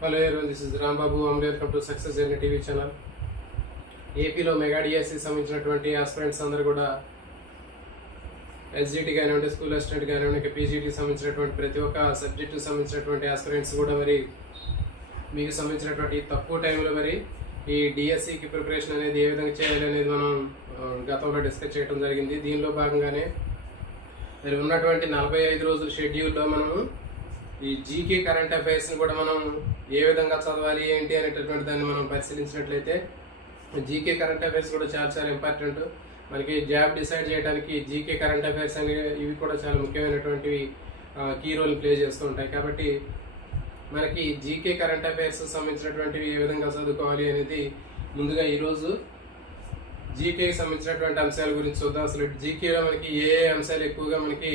Hello everyone, this is Rambabu. Welcome to success journey TV channel. ఏపీలో mega DSC సంబంధించినటువంటి aspirants అందరూ కూడా SGT కానివ్వండి, స్కూల్ అసిస్టెంట్ కానివ్వండి, పీజీటీకి సంబంధించినటువంటి ప్రతి ఒక్క సబ్జెక్టుకి సంబంధించినటువంటి ఆస్పిరెంట్స్ కూడా మరి మీకు సంబంధించినటువంటి తక్కువ టైంలో మరి ఈ డిఎస్సికి ప్రిపరేషన్ అనేది ఏ విధంగా చేయాలి అనేది మనం గతంలో డిస్కస్ చేయడం జరిగింది. దీనిలో భాగంగానే మరి ఉన్నటువంటి 45 రోజుల షెడ్యూల్లో మనము ఈ జీకే కరెంట్ అఫైర్స్ని కూడా మనం ఏ విధంగా చదవాలి ఏంటి అనేటటువంటి దాన్ని మనం పరిశీలించినట్లయితే జీకే కరెంట్ అఫైర్స్ కూడా చాలా చాలా ఇంపార్టెంట్. మనకి జాబ్ డిసైడ్ చేయడానికి జీకే కరెంట్ అఫైర్స్ అనేవి ఇవి కూడా చాలా ముఖ్యమైనటువంటివి కీ రోల్ ప్లే చేస్తూ ఉంటాయి. కాబట్టి మనకి జీకే కరెంట్ అఫైర్స్ సంబంధించినటువంటివి ఏ విధంగా చదువుకోవాలి అనేది ముందుగా ఈరోజు జీకేకి సంబంధించినటువంటి అంశాల గురించి చూద్దాం. అసలు జీకేలో మనకి ఏ అంశాలు ఎక్కువగా మనకి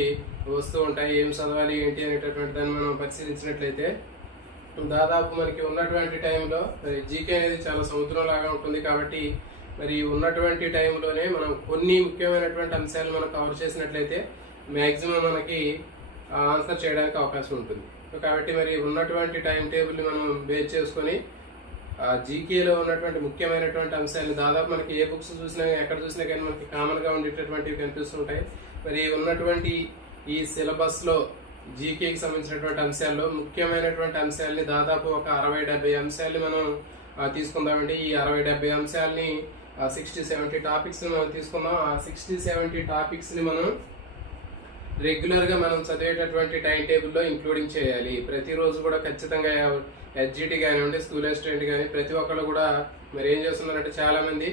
వస్తూ ఉంటాయి, ఏం చదవాలి ఏంటి అనేటటువంటి దాన్ని మనం పరిశీలించినట్లయితే దాదాపు మనకి ఉన్నటువంటి టైంలో జీకే అనేది చాలా సముద్రం లాగా ఉంటుంది. కాబట్టి మరి ఉన్నటువంటి టైంలోనే మనం కొన్ని ముఖ్యమైనటువంటి అంశాలు మనం కవర్ చేసినట్లయితే మ్యాక్సిమం మనకి ఆన్సర్ చేయడానికి అవకాశం ఉంటుంది. కాబట్టి మరి ఉన్నటువంటి టైం టేబుల్ని మనం బేస్ చేసుకొని జీకేలో ఉన్నటువంటి ముఖ్యమైనటువంటి అంశాలు దాదాపు మనకి ఏ బుక్స్ చూసినా ఎక్కడ చూసినా కానీ మనకి కామన్గా ఉండేటటువంటివి కనిపిస్తుంటాయి. మరి ఉన్నటువంటి ఈ సిలబస్లో జీకేకి సంబంధించినటువంటి అంశాల్లో ముఖ్యమైనటువంటి అంశాలని దాదాపు ఒక 60-70 అంశాలని మనం తీసుకుందామండి. ఈ 60-70 అంశాలని 60-70 టాపిక్స్ని మనం తీసుకుందాం. ఆ 60-70 టాపిక్స్ని మనం రెగ్యులర్గా మనం చదివేటటువంటి టైం టేబుల్లో ఇంక్లూడింగ్ చేయాలి. ప్రతిరోజు కూడా ఖచ్చితంగా ఎస్జిటి కానివ్వండి, స్కూల్ అసిస్టెంట్ కానీ ప్రతి ఒక్కళ్ళు కూడా మరి ఏం చేస్తున్నారంటే చాలామంది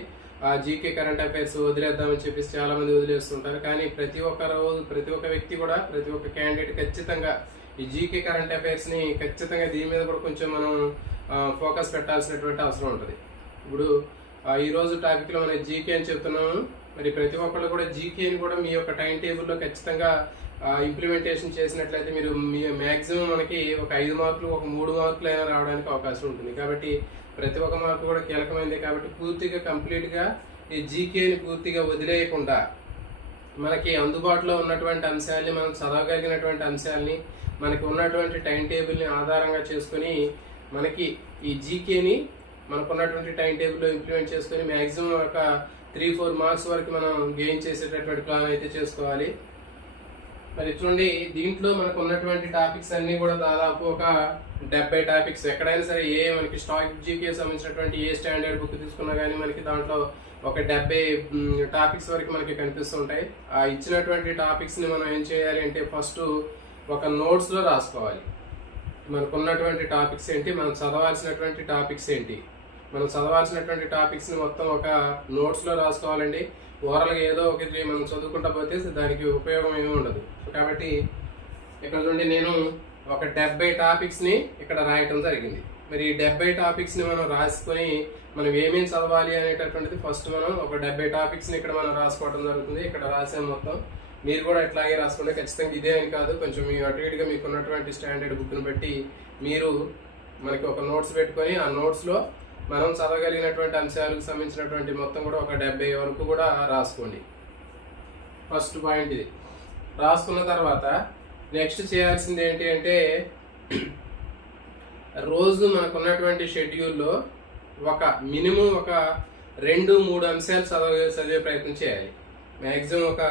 జీకే కరెంట్ అఫైర్స్ వదిలేద్దామని చెప్పేసి చాలామంది వదిలేస్తుంటారు. కానీ ప్రతి ఒక్క వ్యక్తి కూడా ప్రతి ఒక్క క్యాండిడేట్ ఖచ్చితంగా ఈ జీకే కరెంట్ అఫైర్స్ని ఖచ్చితంగా దీని మీద కూడా కొంచెం మనం ఫోకస్ పెట్టాల్సినటువంటి అవసరం ఉంటుంది. ఇప్పుడు ఈరోజు టాపిక్లో మనం జీకే అని చెప్తున్నాము. మరి ప్రతి ఒక్కళ్ళు కూడా జీకేని కూడా మీ యొక్క టైం టేబుల్లో ఖచ్చితంగా ఇంప్లిమెంటేషన్ చేసినట్లయితే మీరు మ్యాక్సిమం మనకి ఒక 5 మార్కులు, ఒక 3 మార్కులు అయినా రావడానికి అవకాశం ఉంటుంది. కాబట్టి ప్రతి ఒక్క మార్కు కూడా కీలకమైంది. కాబట్టి పూర్తిగా కంప్లీట్గా ఈ జీకేని పూర్తిగా వదిలేయకుండా మనకి అందుబాటులో ఉన్నటువంటి అంశాలని, మనం చదవగలిగినటువంటి అంశాలని, మనకి ఉన్నటువంటి టైం టేబుల్ని ఆధారంగా చేసుకొని మనకి ఈ జీకేని మనకున్నటువంటి టైం టేబుల్లో ఇంప్లిమెంట్ చేసుకొని మ్యాక్సిమం ఒక 3-4 మార్క్స్ వరకు మనం గెయిన్ చేసేటటువంటి ప్లాన్ అయితే చేసుకోవాలి. మరి చూడండి, దీంట్లో మనకు ఉన్నటువంటి టాపిక్స్ అన్నీ కూడా దాదాపు ఒక 70 టాపిక్స్. ఎక్కడైనా సరే మనకి స్టాక్ జీకే సంబంధించినటువంటి ఏ స్టాండర్డ్ బుక్ తీసుకున్నా కానీ మనకి దాంట్లో ఒక 70 టాపిక్స్ వరకు మనకి కనిపిస్తుంటాయి. ఆ ఇచ్చినటువంటి టాపిక్స్ని మనం ఏం చేయాలి అంటే ఫస్ట్ ఒక నోట్స్లో రాసుకోవాలి. మనకు ఉన్నటువంటి టాపిక్స్ ఏంటి, మనం చదవాల్సినటువంటి టాపిక్స్ ఏంటి, మనం చదవాల్సినటువంటి టాపిక్స్ని మొత్తం ఒక నోట్స్లో రాసుకోవాలండి. ఓవరాల్గా ఏదో ఒకటి మనం చదువుకుంటా పోతే దానికి ఉపయోగం ఏమీ ఉండదు. కాబట్టి ఇక్కడ చూడండి, నేను ఒక 70 టాపిక్స్ని ఇక్కడ రాయటం జరిగింది. మరి ఈ 70 టాపిక్స్ని మనం రాసుకొని మనం ఏమేమి చదవాలి అనేటటువంటిది ఫస్ట్ మనం ఒక 70 టాపిక్స్ని ఇక్కడ మనం రాసుకోవడం జరుగుతుంది. ఇక్కడ రాసాం మొత్తం. మీరు కూడా ఇట్లాగే రాసుకుంటే ఖచ్చితంగా ఇదే అని కాదు, కొంచెం మీ అటు ఇటుగా మీకు ఉన్నటువంటి స్టాండర్డ్ బుక్ని బట్టి మీరు మనకి ఒక నోట్స్ పెట్టుకొని ఆ నోట్స్లో మనం చదవగలిగినటువంటి అంశాలకు సంబంధించినటువంటి మొత్తం కూడా ఒక 70 వరకు కూడా రాసుకోండి. ఫస్ట్ పాయింట్ ఇది. రాసుకున్న తర్వాత నెక్స్ట్ చేయాల్సింది ఏంటి అంటే రోజు మనకున్నటువంటి షెడ్యూల్లో ఒక మినిమం ఒక 2-3 అంశాలు చదివే ప్రయత్నం చేయాలి. మ్యాక్సిమం ఒక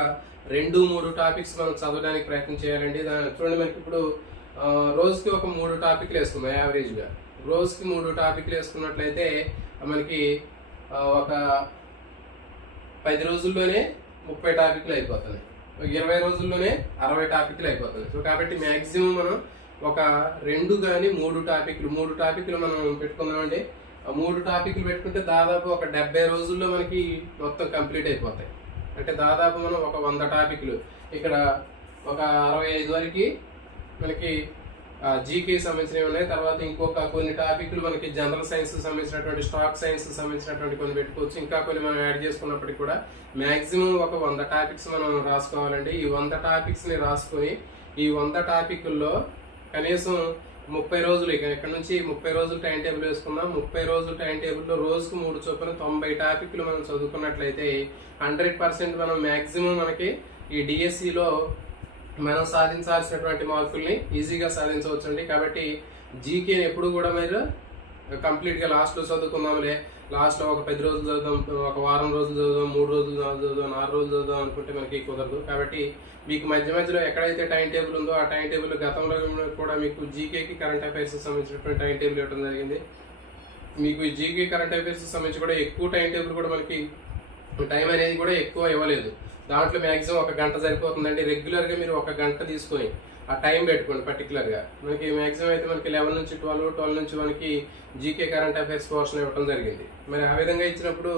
2-3 టాపిక్స్ మనం చదవడానికి ప్రయత్నం చేయాలండి. చూడండి, మనకి ఇప్పుడు రోజుకి ఒక 3 టాపిక్లు వేసుకుందాం. యావరేజ్గా రోజుకి 3 టాపిక్లు వేసుకున్నట్లయితే మనకి ఒక 10 రోజుల్లోనే 30 టాపిక్లు అయిపోతుంది. 20 రోజుల్లోనే 60 టాపిక్లు అయిపోతుంది. సో కాబట్టి మ్యాక్సిమం మనం ఒక 2 కానీ 3 టాపిక్లు మనం పెట్టుకుందామండి. 3 టాపిక్లు పెట్టుకుంటే దాదాపు ఒక 70 రోజుల్లో మనకి మొత్తం కంప్లీట్ అయిపోతాయి. అంటే దాదాపు మనం ఒక 100 టాపిక్లు, ఇక్కడ ఒక 65 వరకు మనకి జీకే సంబంధించినవి ఉన్నాయి. తర్వాత ఇంకొక కొన్ని టాపిక్లు మనకి జనరల్ సైన్స్ సంబంధించినటువంటి, స్టాక్ సైన్స్ సంబంధించినటువంటి కొన్ని పెట్టుకోవచ్చు. ఇంకా కొన్ని మనం యాడ్ చేసుకున్నప్పటికీ కూడా మ్యాక్సిమం ఒక 100 టాపిక్స్ మనం రాసుకోవాలండి. ఈ 100 టాపిక్స్ని రాసుకొని ఈ 100 టాపిక్ల్లో కనీసం 30 రోజులు, ఇక్కడ నుంచి 30 రోజులు టైం టేబుల్ వేసుకుందాం. 30 రోజుల టైం టేబుల్లో రోజుకు 3 చొప్పున 90 టాపిక్లు మనం చదువుకున్నట్లయితే 100% మనం మ్యాక్సిమం మనకి ఈ డిఎస్సిలో మనం సాధించాల్సినటువంటి మార్కుల్ని ఈజీగా సాధించవచ్చండి. కాబట్టి జీకేని ఎప్పుడు కూడా మీరు కంప్లీట్గా లాస్ట్లో చదువుకుందాంలే, లాస్ట్లో ఒక 10 రోజులు చదువుదాం, ఒక వారం రోజులు చదువుదాం, 3 రోజులు చదువుదాం, 4 రోజులు చదువుదాం అనుకుంటే మనకి కుదరదు. కాబట్టి మీకు మధ్య మధ్యలో ఎక్కడైతే టైం టేబుల్ ఉందో ఆ టైం టేబుల్ గతంలో కూడా మీకు జీకేకి కరెంట్ అఫైర్స్ సంబంధించినటువంటి టైం టేబుల్ ఇవ్వడం జరిగింది. మీకు ఈ జీకే కరెంట్ అఫైర్స్ సంబంధించి కూడా ఎక్కువ టైం టేబుల్ కూడా మనకి టైం అనేది కూడా ఎక్కువ ఇవ్వలేదు. దాంట్లో మ్యాక్సిమం 1 గంట సరిపోతుందండి. రెగ్యులర్గా మీరు 1 గంట తీసుకొని ఆ టైం పెట్టుకోండి. పర్టికులర్గా మనకి మ్యాక్సిమం అయితే మనకి 11 నుంచి 12 నుంచి మనకి జీకే కరెంట్ అఫైర్స్ పోర్షన్ ఇవ్వడం జరిగింది. మరి ఆ విధంగా ఇచ్చినప్పుడు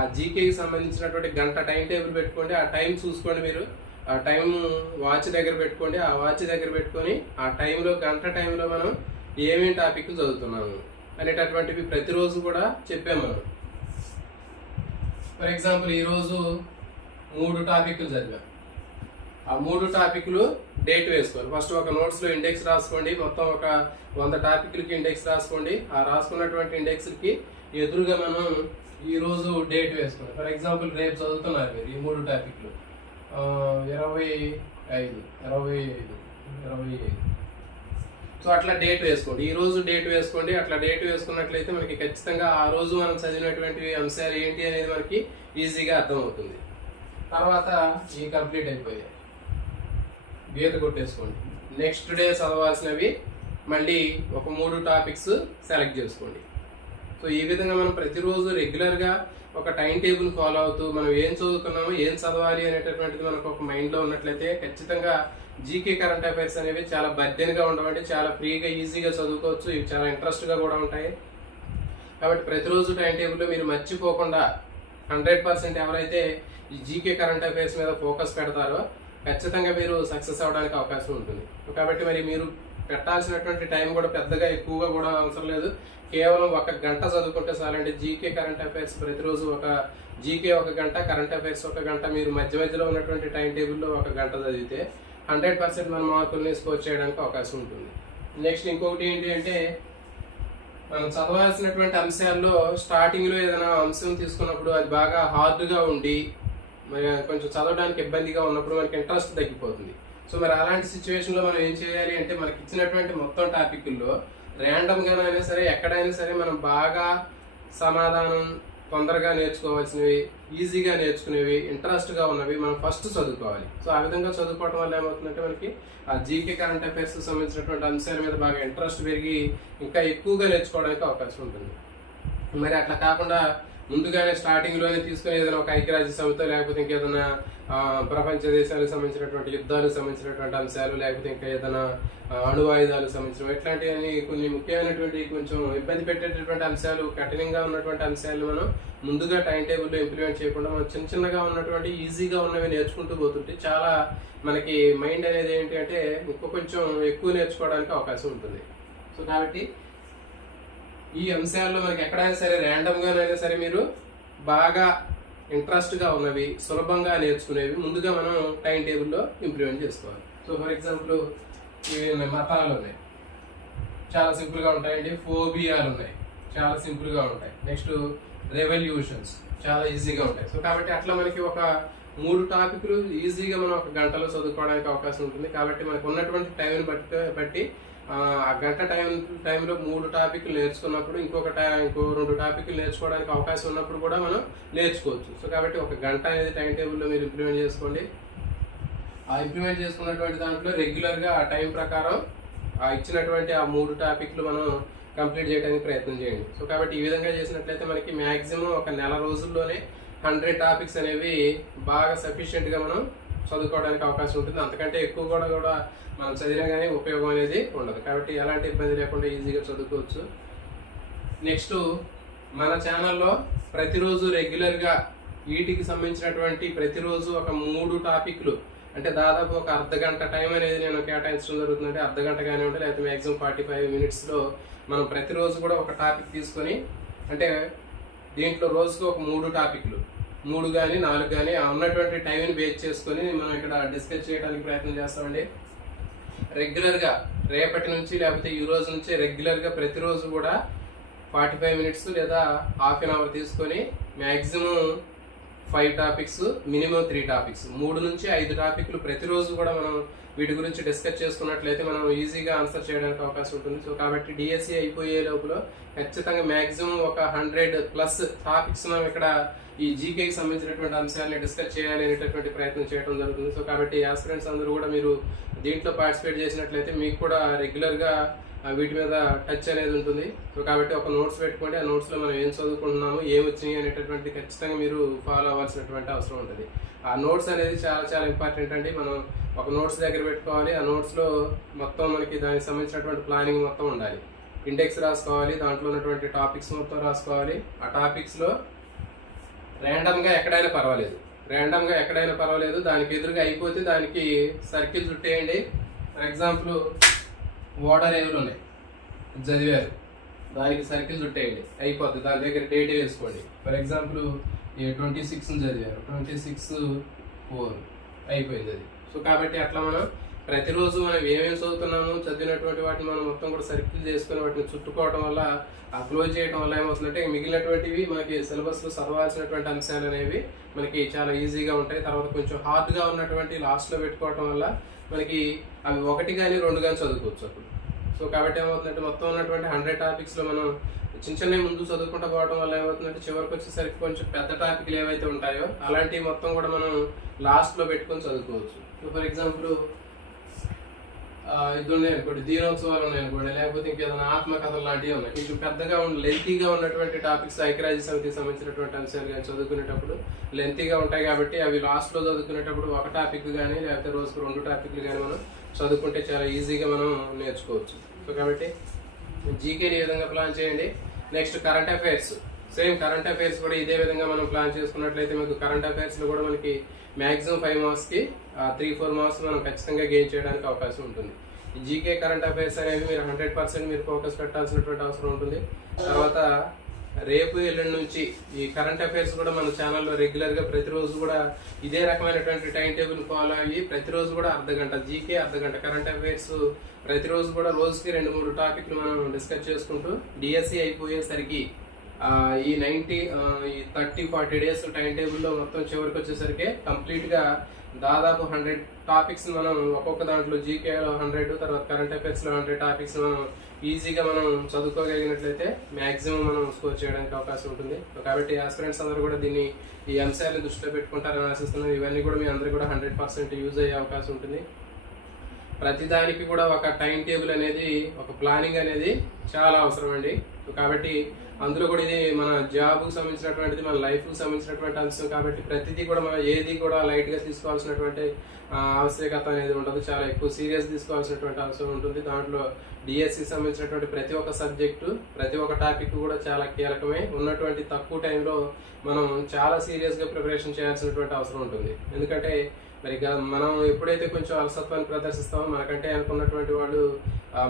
ఆ జీకేకి సంబంధించినటువంటి గంట టైం టేబుల్ పెట్టుకోండి. ఆ టైం చూసుకోండి, మీరు ఆ టైం వాచ్ దగ్గర పెట్టుకోండి. ఆ వాచ్ దగ్గర పెట్టుకొని ఆ టైంలో గంట టైంలో మనం ఏమేమి టాపిక్లు చదువుతున్నాము అనేటటువంటివి ప్రతిరోజు కూడా చెప్పాము మనం. ఫర్ ఎగ్జాంపుల్ ఈరోజు 3 టాపిక్లు చదివాం. ఆ 3 టాపిక్లు డేట్ వేసుకోవాలి. ఫస్ట్ ఒక నోట్స్లో ఇండెక్స్ రాసుకోండి. మొత్తం ఒక 100 టాపిక్లకి ఇండెక్స్ రాసుకోండి. ఆ రాసుకున్నటువంటి ఇండెక్స్కి ఎదురుగా మనం ఈరోజు డేట్ వేసుకోండి. ఫర్ ఎగ్జాంపుల్ రేపు చదువుతున్నారు మీరు ఈ 3 టాపిక్లు 25. సో అట్లా డేట్ వేసుకోండి. ఈ రోజు డేట్ వేసుకోండి. అట్లా డేట్ వేసుకున్నట్లయితే మనకి ఖచ్చితంగా ఆ రోజు మనం చదివినటువంటి అంశాలు ఏంటి అనేది మనకి ఈజీగా అర్థమవుతుంది. తర్వాత ఈ కంప్లీట్ అయిపోయాయి, గీత కొట్టేసుకోండి. నెక్స్ట్ డే చదవాల్సినవి మళ్ళీ ఒక 3 టాపిక్స్ సెలెక్ట్ చేసుకోండి. సో ఈ విధంగా మనం ప్రతిరోజు రెగ్యులర్గా ఒక టైం టేబుల్ ఫాలో అవుతూ మనం ఏం చదువుతున్నామో ఏం చదవాలి అనేటటువంటిది మనకు ఒక మైండ్లో ఉన్నట్లయితే ఖచ్చితంగా జీకే కరెంట్ అఫైర్స్ అనేవి చాలా బర్డెన్గా ఉండవండి. చాలా ఫ్రీగా ఈజీగా చదువుకోవచ్చు. ఇవి చాలా ఇంట్రెస్ట్గా కూడా ఉంటాయి. కాబట్టి ప్రతిరోజు టైం టేబుల్లో మీరు మర్చిపోకుండా 100% ఎవరైతే ఈ జీకే కరెంట్ అఫైర్స్ మీద ఫోకస్ పెడతారో ఖచ్చితంగా మీరు సక్సెస్ అవ్వడానికి అవకాశం ఉంటుంది. కాబట్టి మరి మీరు పెట్టాల్సినటువంటి టైం కూడా పెద్దగా ఎక్కువగా కూడా అవసరం లేదు. కేవలం 1 గంట చదువుకుంటే చాలండి. జీకే కరెంట్ అఫైర్స్ ప్రతిరోజు జీకే 1 గంట, కరెంట్ అఫైర్స్ 1 గంట, మీరు మధ్య మధ్యలో ఉన్నటువంటి టైం టేబుల్లో 1 గంట చదివితే 100% మన మార్కుల్ని స్కోర్ చేయడానికి అవకాశం ఉంటుంది. నెక్స్ట్ ఇంకొకటి ఏంటి అంటే మనం చదవాల్సినటువంటి అంశాల్లో స్టార్టింగ్లో ఏదైనా అంశం తీసుకున్నప్పుడు అది బాగా హార్డ్గా ఉండి మరి కొంచెం చదవడానికి ఇబ్బందిగా ఉన్నప్పుడు మనకి ఇంట్రెస్ట్ తగ్గిపోతుంది. సో మరి అలాంటి సిచ్యువేషన్లో మనం ఏం చేయాలి అంటే మనకి ఇచ్చినటువంటి మొత్తం టాపిక్ల్లో ర్యాండమ్గానైనా సరే ఎక్కడైనా సరే మనం బాగా సమాధానం తొందరగా నేర్చుకోవాల్సినవి, ఈజీగా నేర్చుకునేవి, ఇంట్రెస్ట్గా ఉన్నవి మనం ఫస్ట్ చదువుకోవాలి. సో ఆ విధంగా చదువుకోవడం వల్ల ఏమవుతుందంటే మనకి ఆ జీకే కరెంట్ అఫైర్స్ సంబంధించినటువంటి అంశాల మీద బాగా ఇంట్రెస్ట్ పెరిగి ఇంకా ఎక్కువగా నేర్చుకోవడానికి అవకాశం ఉంటుంది. మరి అట్లా కాకుండా ముందుగానే స్టార్టింగ్లోనే తీసుకుని ఏదైనా ఒక ఐక్యరాజ్య సమితి లేకపోతే ఇంకేదైనా ప్రపంచ దేశాలకు సంబంధించినటువంటి యుద్ధాలకు సంబంధించినటువంటి అంశాలు లేకపోతే ఇంకా ఏదైనా అణువాయుధాలకు సంబంధించిన ఇట్లాంటివన్నీ కొన్ని ముఖ్యమైనటువంటి కొంచెం ఇబ్బంది పెట్టేటటువంటి అంశాలు, కఠినంగా ఉన్నటువంటి అంశాలు మనం ముందుగా టైం టేబుల్లో ఇంప్లిమెంట్ చేయకుండా మనం చిన్నగా ఉన్నటువంటి ఈజీగా ఉన్నవి నేర్చుకుంటూ పోతుంటే చాలా మనకి మైండ్ అనేది ఏంటి అంటే కొంచెం ఎక్కువ నేర్చుకోవడానికి అవకాశం ఉంటుంది. సో కాబట్టి ఈ అంశాల్లో మనకి ఎక్కడైనా సరే ర్యాండమ్గానైనా సరే మీరు బాగా ఇంట్రెస్ట్గా ఉన్నవి, సులభంగా నేర్చుకునేవి ముందుగా మనం టైం టేబుల్లో ఇంప్లిమెంట్ చేసుకోవాలి. సో ఫర్ ఎగ్జాంపుల్ ఇవి మతాలు ఉన్నాయి, చాలా సింపుల్గా ఉంటాయండి. ఫోబియాలు ఉన్నాయి, చాలా సింపుల్గా ఉంటాయి. నెక్స్ట్ రెవల్యూషన్స్ చాలా ఈజీగా ఉంటాయి. సో కాబట్టి అట్లా మనకి ఒక 3 టాపిక్లు ఈజీగా మనం 1 గంటలో చదువుకోవడానికి అవకాశం ఉంటుంది. కాబట్టి మనకు ఉన్నటువంటి టైంని బట్టి ఆ గంట టైంలో 3 టాపిక్లు నేర్చుకున్నప్పుడు ఇంకో 2 టాపిక్లు నేర్చుకోవడానికి అవకాశం ఉన్నప్పుడు కూడా మనం నేర్చుకోవచ్చు. సో కాబట్టి 1 గంట అనేది టైం టేబుల్లో మీరు ఇంప్లిమెంట్ చేసుకోండి. ఆ ఇంప్లిమెంట్ చేసుకున్నటువంటి దాంట్లో రెగ్యులర్గా ఆ టైం ప్రకారం ఆ ఇచ్చినటువంటి ఆ 3 టాపిక్లు మనం కంప్లీట్ చేయడానికి ప్రయత్నం చేయండి. సో కాబట్టి ఈ విధంగా చేసినట్లయితే మనకి మ్యాక్సిమం 1 నెల రోజుల్లోనే 100 టాపిక్స్ అనేవి బాగా సఫిషియెంట్గా మనం చదువుకోవడానికి అవకాశం ఉంటుంది. అంతకంటే ఎక్కువ కూడా మనం చదివినా కానీ ఉపయోగం అనేది ఉండదు. కాబట్టి ఎలాంటి ఇబ్బంది లేకుండా ఈజీగా చదువుకోవచ్చు. నెక్స్ట్ మన ఛానల్లో ప్రతిరోజు రెగ్యులర్గా వీటికి సంబంధించినటువంటి ప్రతిరోజు ఒక 3 టాపిక్లు అంటే దాదాపు ఒక అర్ధగంట టైం అనేది నేను కేటాయించడం జరుగుతుంది. అంటే అర్ధగంట కానివ్వండి లేకపోతే మ్యాక్సిమం 45 మినిట్స్లో మనం ప్రతిరోజు కూడా ఒక టాపిక్ తీసుకొని అంటే దీంట్లో రోజుకు ఒక 3 టాపిక్లు 3 కానీ 4 కానీ ఉన్నటువంటి టైంని బేస్ చేసుకొని మనం ఇక్కడ డిస్కస్ చేయడానికి ప్రయత్నం చేస్తామండి. రెగ్యులర్గా రేపటి నుంచి లేకపోతే ఈ రోజు నుంచి రెగ్యులర్గా ప్రతిరోజు కూడా 45 మినిట్స్ లేదా హాఫ్ అన్ అవర్ తీసుకొని మ్యాక్సిమం 5 టాపిక్స్, మినిమం 3 టాపిక్స్, 3 నుంచి 5 టాపిక్లు ప్రతిరోజు కూడా మనం వీటి గురించి డిస్కస్ చేసుకున్నట్లయితే మనం ఈజీగా ఆన్సర్ చేయడానికి అవకాశం ఉంటుంది. సో కాబట్టి డిఎస్సి అయిపోయే లోపల ఖచ్చితంగా మ్యాక్సిమం ఒక 100+ టాపిక్స్ మనం ఇక్కడ ఈ జీకేకి సంబంధించినటువంటి అంశాలని డిస్కస్ చేయాలి అనేటటువంటి ప్రయత్నం చేయడం జరుగుతుంది. సో కాబట్టి ఆస్పిరెంట్స్ అందరూ కూడా మీరు దీంట్లో పార్టిసిపేట్ చేసినట్లయితే మీకు కూడా రెగ్యులర్గా వీటి మీద టచ్ అనేది ఉంటుంది. సో కాబట్టి ఒక నోట్స్ పెట్టుకోండి. ఆ నోట్స్లో మనం ఏం చదువుకుంటున్నాము, ఏం వచ్చినాయి అనేటటువంటి ఖచ్చితంగా మీరు ఫాలో అవ్వాల్సినటువంటి అవసరం ఉంటుంది. ఆ నోట్స్ అనేది చాలా చాలా ఇంపార్టెంట్ అండి. మనం ఒక నోట్స్ దగ్గర పెట్టుకోవాలి. ఆ నోట్స్లో మొత్తం మనకి దానికి సంబంధించినటువంటి ప్లానింగ్ మొత్తం ఉండాలి. ఇండెక్స్ రాసుకోవాలి, దాంట్లో ఉన్నటువంటి టాపిక్స్ మొత్తం రాసుకోవాలి. ఆ టాపిక్స్లో ర్యాండమ్గా ఎక్కడైనా పర్వాలేదు, దానికి ఎదురుగా అయిపోతే దానికి సర్కిల్ చుట్టేయండి. ఫర్ ఎగ్జాంపుల్ వాటర్ ఏవులు ఉన్నాయి, చదివారు, దానికి సర్కిల్ చుట్టేయండి, అయిపోద్ది. దాని దగ్గర డేట్ వేసుకోండి. ఫర్ ఎగ్జాంపుల్ 26 చదివారు, 26/4 అయిపోయింది అది. సో కాబట్టి అట్లా మనం ప్రతిరోజు మనం ఏమేమి చదువుతున్నాము, చదివినటువంటి వాటిని మనం మొత్తం కూడా సర్కిల్ చేసుకుని వాటిని చుట్టుకోవడం వల్ల, ఆ క్లోజ్ చేయడం వల్ల ఏమవుతుందంటే మిగిలినటువంటివి మనకి సిలబస్లో చదవాల్సినటువంటి అంశాలు అనేవి మనకి చాలా ఈజీగా ఉంటాయి. తర్వాత కొంచెం హార్డ్గా ఉన్నటువంటి లాస్ట్లో పెట్టుకోవడం వల్ల మనకి అవి 1 కానీ 2 కానీ చదువుకోవచ్చు అప్పుడు. సో కాబట్టి ఏమవుతుందంటే మొత్తం ఉన్నటువంటి 100 టాపిక్స్లో మనం చిన్న ముందు చదువుకుంటూ పోవడం వల్ల ఏమవుతుందంటే చివరికి వచ్చేసరికి కొంచెం పెద్ద టాపిక్లు ఏవైతే ఉంటాయో అలాంటివి మొత్తం కూడా మనం లాస్ట్లో పెట్టుకొని చదువుకోవచ్చు. ఫర్ ఎగ్జాంపుల్ ఇది ఉన్నాయి అనుకోండి, దీనోత్సవాలు ఉన్నాయి అనుకోండి, లేకపోతే ఇంకేదైనా ఆత్మకథలు లాంటివి ఉన్నాయి, కొంచెం పెద్దగా లెంతీగా ఉన్నటువంటి టాపిక్స్, ఐక్యరాజ్య సమితికి సంబంధించినటువంటి అంశాలు కానీ చదువుకునేటప్పుడు లెంతీగా ఉంటాయి. కాబట్టి అవి లాస్ట్లో చదువుకునేటప్పుడు 1 టాపిక్ కానీ లేకపోతే రోజుకు 2 టాపిక్లు కానీ మనం చదువుకుంటే చాలా ఈజీగా మనం నేర్చుకోవచ్చు. సో కాబట్టి జీకేని ఈ విధంగా ప్లాన్ చేయండి. Next current affairs, same current affairs కూడా ఇదే విధంగా మనం ప్లాన్ చేసుకున్నట్లయితే మీకు కరెంట్ అఫైర్స్లో కూడా మనకి మ్యాక్సిమం 5 మార్క్స్కి 3-4 మార్క్స్ మనం ఖచ్చితంగా గెయిన్ చేయడానికి అవకాశం ఉంటుంది. ఈ జీకే కరెంట్ అఫైర్స్ అనేవి మీరు 100% మీరు ఫోకస్ పెట్టాల్సినటువంటి అవసరం ఉంటుంది. తర్వాత రేపు ఎల్లుండి నుంచి ఈ కరెంట్ అఫైర్స్ కూడా మన ఛానల్లో రెగ్యులర్గా ప్రతిరోజు కూడా ఇదే రకమైనటువంటి టైం టేబుల్ ఫాలో అయ్యి ప్రతిరోజు కూడా అర్ధగంట జీకే, అర్ధగంట కరెంట్ అఫైర్స్, ప్రతిరోజు కూడా రోజుకి 2-3 టాపిక్లు మనం డిస్కస్ చేసుకుంటూ డిఎస్సి అయిపోయేసరికి ఈ 30-40 డేస్ టైం టేబుల్లో మొత్తం చివరికి వచ్చేసరికి కంప్లీట్గా దాదాపు 100 టాపిక్స్ మనం ఒక్కొక్క దాంట్లో జీకేలో 100, తర్వాత కరెంట్ అఫైర్స్లో 100 టాపిక్స్ మనం ఈజీగా మనం చదువుకోగలిగినట్లయితే మ్యాక్సిమం మనం స్కోర్ చేయడానికి అవకాశం ఉంటుంది. కాబట్టి ఆస్పిరెంట్స్ అందరూ కూడా ఈ అంశాలను దృష్టిలో పెట్టుకుంటారని ఆశిస్తున్నాం. ఇవన్నీ కూడా మీ అందరూ కూడా 100% యూజ్ అయ్యే అవకాశం ఉంటుంది. ప్రతిదానికి కూడా ఒక టైం టేబుల్ అనేది, ఒక ప్లానింగ్ అనేది చాలా అవసరం అండి. కాబట్టి అందులో కూడా ఇది మన జాబ్కి సంబంధించినటువంటిది, మన లైఫ్కి సంబంధించినటువంటి అంశం. కాబట్టి ప్రతిదీ కూడా మనం ఏది కూడా లైట్గా తీసుకోవాల్సినటువంటి ఆవశ్యకత అనేది ఉండదు, చాలా ఎక్కువ సీరియస్ తీసుకోవాల్సినటువంటి అవసరం ఉంటుంది. దాంట్లో డిఎస్సికి సంబంధించినటువంటి ప్రతి ఒక్క సబ్జెక్టు, ప్రతి ఒక్క టాపిక్ కూడా చాలా కీలకమే. ఉన్నటువంటి తక్కువ టైంలో మనం చాలా సీరియస్గా ప్రిపరేషన్ చేయాల్సినటువంటి అవసరం ఉంటుంది. ఎందుకంటే మరి మనం ఎప్పుడైతే కొంచెం అలసత్వాన్ని ప్రదర్శిస్తామో మనకంటే అనుకున్నటువంటి వాళ్ళు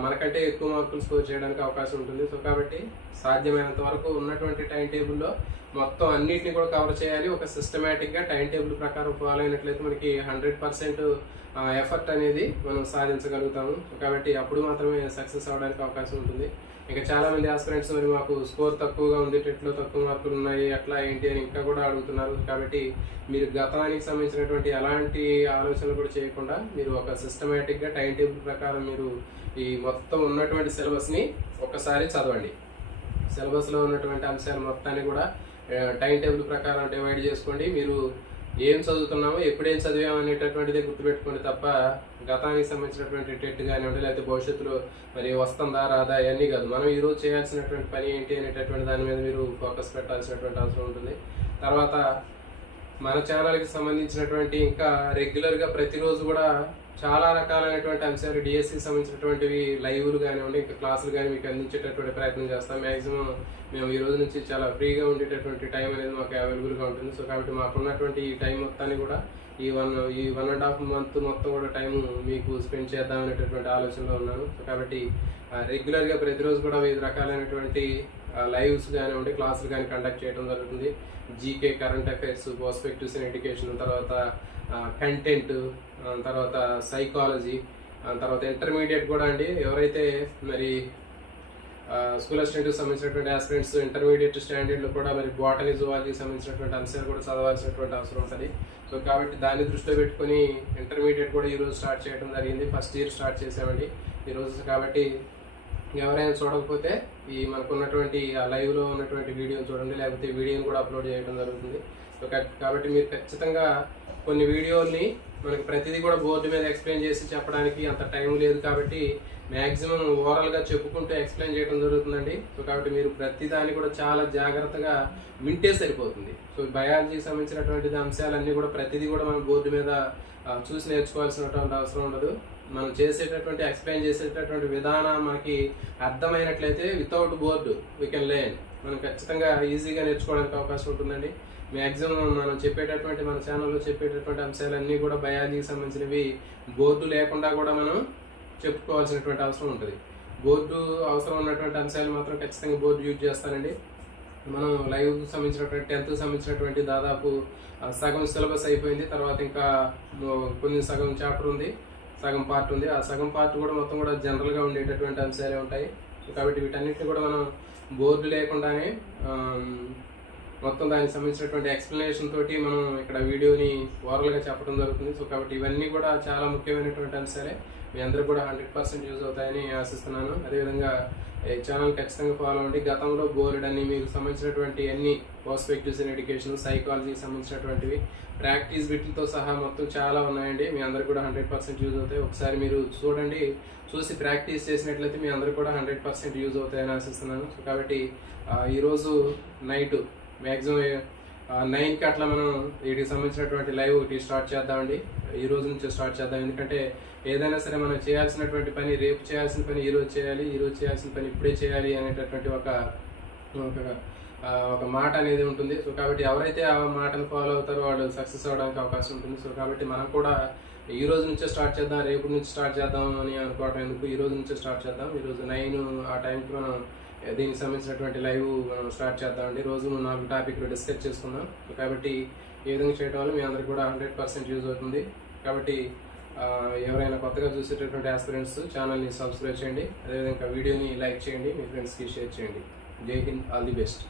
మనకంటే ఎక్కువ మార్కులు స్కోర్ చేయడానికి అవకాశం ఉంటుంది. సో కాబట్టి సాధ్యమైనంత వరకు ఉన్నటువంటి టైం టేబుల్లో మొత్తం అన్నిటిని కూడా కవర్ చేయాలి. ఒక సిస్టమేటిక్గా టైం టేబుల్ ప్రకారం ఫాలో అయినట్లయితే మనకి 100% ఎఫర్ట్ అనేది మనం సాధించగలుగుతాము. కాబట్టి అప్పుడు మాత్రమే సక్సెస్ అవ్వడానికి అవకాశం ఉంటుంది. ఇంకా చాలా మంది ఆస్పిరెంట్స్ మరి మాకు స్కోర్ తక్కువగా ఉంది, టెట్లో తక్కువ మార్కులు ఉన్నాయి, అట్లా ఏంటి అని ఇంకా కూడా అడుగుతున్నారు. కాబట్టి మీరు గతానికి సంబంధించినటువంటి ఎలాంటి ఆలోచనలు కూడా చేయకుండా మీరు ఒక సిస్టమేటిక్గా టైం టేబుల్ ప్రకారం మీరు ఈ మొత్తం ఉన్నటువంటి సిలబస్ని ఒక్కసారి చదవండి. సిలబస్లో ఉన్నటువంటి అంశాలు మొత్తాన్ని కూడా టైం టేబుల్ ప్రకారం డివైడ్ చేసుకోండి. మీరు ఏం చదువుతున్నామో, ఎప్పుడేం చదివాము అనేటటువంటిదే గుర్తుపెట్టుకోండి తప్ప గతానికి సంబంధించినటువంటి టెట్ కానివ్వండి, లేకపోతే భవిష్యత్తులో మరి వస్తుందా రాదా అవన్నీ కాదు. మనం ఈరోజు చేయాల్సినటువంటి పని ఏంటి అనేటటువంటి దాని మీద మీరు ఫోకస్ పెట్టాల్సినటువంటి అవసరం ఉంటుంది. తర్వాత మన ఛానల్కి సంబంధించినటువంటి ఇంకా రెగ్యులర్గా ప్రతిరోజు కూడా చాలా రకాలైనటువంటి అంశాలు డిఎస్సికి సంబంధించినటువంటివి లైవ్లు కానివ్వండి, ఇంకా క్లాసులు కానీ మీకు అందించేటటువంటి ప్రయత్నం చేస్తాం. మ్యాక్సిమం మేము ఈ రోజు నుంచి చాలా ఫ్రీగా ఉండేటటువంటి టైం అనేది మాకు అవైలబుల్గా ఉంటుంది. సో కాబట్టి మాకున్నటువంటి ఈ టైం మొత్తాన్ని కూడా ఈ 1.5 మంత్ మొత్తం కూడా టైం మీకు స్పెండ్ చేద్దాం అనేటటువంటి ఆలోచనలో ఉన్నాను. సో కాబట్టి రెగ్యులర్గా ప్రతిరోజు కూడా వివిధ రకాలైనటువంటి లైవ్స్ కానివ్వండి, క్లాసులు కానీ కండక్ట్ చేయడం జరుగుతుంది. GK, current affairs, perspectives in education, తర్వాత కంటెంట్, తర్వాత సైకాలజీ, తర్వాత ఇంటర్మీడియట్ కూడా అండి. ఎవరైతే మరి స్కూల్ అసిస్టెంట్కి సంబంధించినటువంటి ఆస్పిరెంట్స్ ఇంటర్మీడియట్ స్టాండర్డ్లో కూడా మరి బాటనీ జువాలజీకి సంబంధించినటువంటి అంశాలు కూడా చదవాల్సినటువంటి అవసరం ఉంటుంది. సో కాబట్టి దాన్ని దృష్టిలో పెట్టుకొని ఇంటర్మీడియట్ కూడా ఈరోజు స్టార్ట్ చేయడం జరిగింది. ఫస్ట్ ఇయర్ స్టార్ట్ చేసామండి ఈరోజు. కాబట్టి ఎవరైనా చూడకపోతే ఈ మనకున్నటువంటి ఆ లైవ్లో ఉన్నటువంటి వీడియోని చూడండి, లేకపోతే వీడియోని కూడా అప్లోడ్ చేయడం జరుగుతుంది. సో కాబట్టి మీరు ఖచ్చితంగా కొన్ని వీడియోల్ని మనకి ప్రతిదీ కూడా బోర్డు మీద ఎక్స్ప్లెయిన్ చేసి చెప్పడానికి అంత టైం లేదు, కాబట్టి మ్యాక్సిమం ఓవరాల్గా చెప్పుకుంటూ ఎక్స్ప్లెయిన్ చేయడం జరుగుతుందండి. సో కాబట్టి మీరు ప్రతిదాన్ని కూడా చాలా జాగ్రత్తగా వింటే సరిపోతుంది. సో బయాలజీకి సంబంధించినటువంటి అంశాలన్నీ కూడా ప్రతిదీ కూడా మనం బోర్డు మీద చూసి నేర్చుకోవాల్సినటువంటి అవసరం ఉండదు. మనం చేసేటటువంటి ఎక్స్ప్లెయిన్ చేసేటటువంటి విధానం మనకి అర్థమైనట్లయితే without board we can learn. మనం ఖచ్చితంగా ఈజీగా నేర్చుకోవడానికి అవకాశం ఉంటుందండి. మ్యాక్సిమం మనం చెప్పేటటువంటి మన ఛానల్లో చెప్పేటటువంటి అంశాలన్నీ కూడా బయాలజీకి సంబంధించినవి బోర్డు లేకుండా కూడా మనం చెప్పుకోవాల్సినటువంటి అవసరం ఉంటుంది. బోర్డు అవసరం ఉన్నటువంటి అంశాలు మాత్రం ఖచ్చితంగా బోర్డు యూజ్ చేస్తానండి. మనం లైవ్కి సంబంధించినటువంటి 10th సంబంధించినటువంటి దాదాపు సగం సిలబస్ అయిపోయింది. తర్వాత ఇంకా కొన్ని సగం చాప్టర్ ఉంది, సగం పార్ట్ ఉంది. ఆ సగం పార్ట్ కూడా మొత్తం కూడా జనరల్గా ఉండేటటువంటి అంశాలే ఉంటాయి. కాబట్టి వీటన్నిటిని కూడా మనం బోర్డు లేకుండానే మొత్తం దానికి సంబంధించినటువంటి ఎక్స్ప్లెనేషన్ తోటి మనం ఇక్కడ వీడియోని ఓవరాల్గా చెప్పడం జరుగుతుంది. సో కాబట్టి ఇవన్నీ కూడా చాలా ముఖ్యమైనటువంటి అంశాలే. మీ అందరూ కూడా 100% యూజ్ అవుతాయని ఆశిస్తున్నాను. అదేవిధంగా ఈ ఛానల్ ఖచ్చితంగా ఫాలో అవ్వండి. గతంలో బోర్డ్ అని మీకు సంబంధించినటువంటి అన్ని పర్స్పెక్టివ్స్ ఇన్ ఎడ్యుకేషన్, సైకాలజీకి సంబంధించినటువంటివి ప్రాక్టీస్ బిట్లతో సహా మొత్తం చాలా ఉన్నాయండి. మీ అందరూ కూడా 100% యూజ్ అవుతాయి. ఒకసారి మీరు చూడండి, చూసి ప్రాక్టీస్ చేసినట్లయితే మీ అందరూ కూడా 100% యూజ్ అవుతాయని ఆశిస్తున్నాను. సో కాబట్టి ఈరోజు నైట్ మ్యాక్సిమం 9కి అట్లా మనం వీటికి సంబంధించినటువంటి లైవ్ ఒకటి స్టార్ట్ చేద్దామండి. ఈ రోజు నుంచి స్టార్ట్ చేద్దాం. ఎందుకంటే ఏదైనా సరే మనం చేయాల్సినటువంటి పని రేపు చేయాల్సిన పని ఈరోజు చేయాలి, ఈరోజు చేయాల్సిన పని ఇప్పుడే చేయాలి అనేటటువంటి ఒక మాట అనేది ఉంటుంది. సో కాబట్టి ఎవరైతే ఆ మాటను ఫాలో అవుతారో వాళ్ళు సక్సెస్ అవ్వడానికి అవకాశం ఉంటుంది. సో కాబట్టి మనం కూడా ఈ రోజు నుంచే స్టార్ట్ చేద్దాం, రేపు నుంచి స్టార్ట్ చేద్దాం అని అనుకోవటం ఎందుకు, ఈ రోజు నుంచే స్టార్ట్ చేద్దాం. ఈరోజు 9 ఆ టైంకి మనం దీనికి సంబంధించినటువంటి లైవ్ మనం స్టార్ట్ చేద్దామండి. రోజు 4 టాపిక్లు డిస్కస్ చేసుకుందాం. కాబట్టి ఈ విధంగా చేయడం వల్ల మీ అందరికీ కూడా 100% యూజ్ అవుతుంది. కాబట్టి ఎవరైనా కొత్తగా చూసేటటువంటి ఆస్పిరెంట్స్ ఛానల్ని సబ్స్క్రైబ్ చేయండి. అదేవిధంగా వీడియోని లైక్ చేయండి, మీ ఫ్రెండ్స్కి షేర్ చేయండి. జై హింద్, ఆల్ ది బెస్ట్.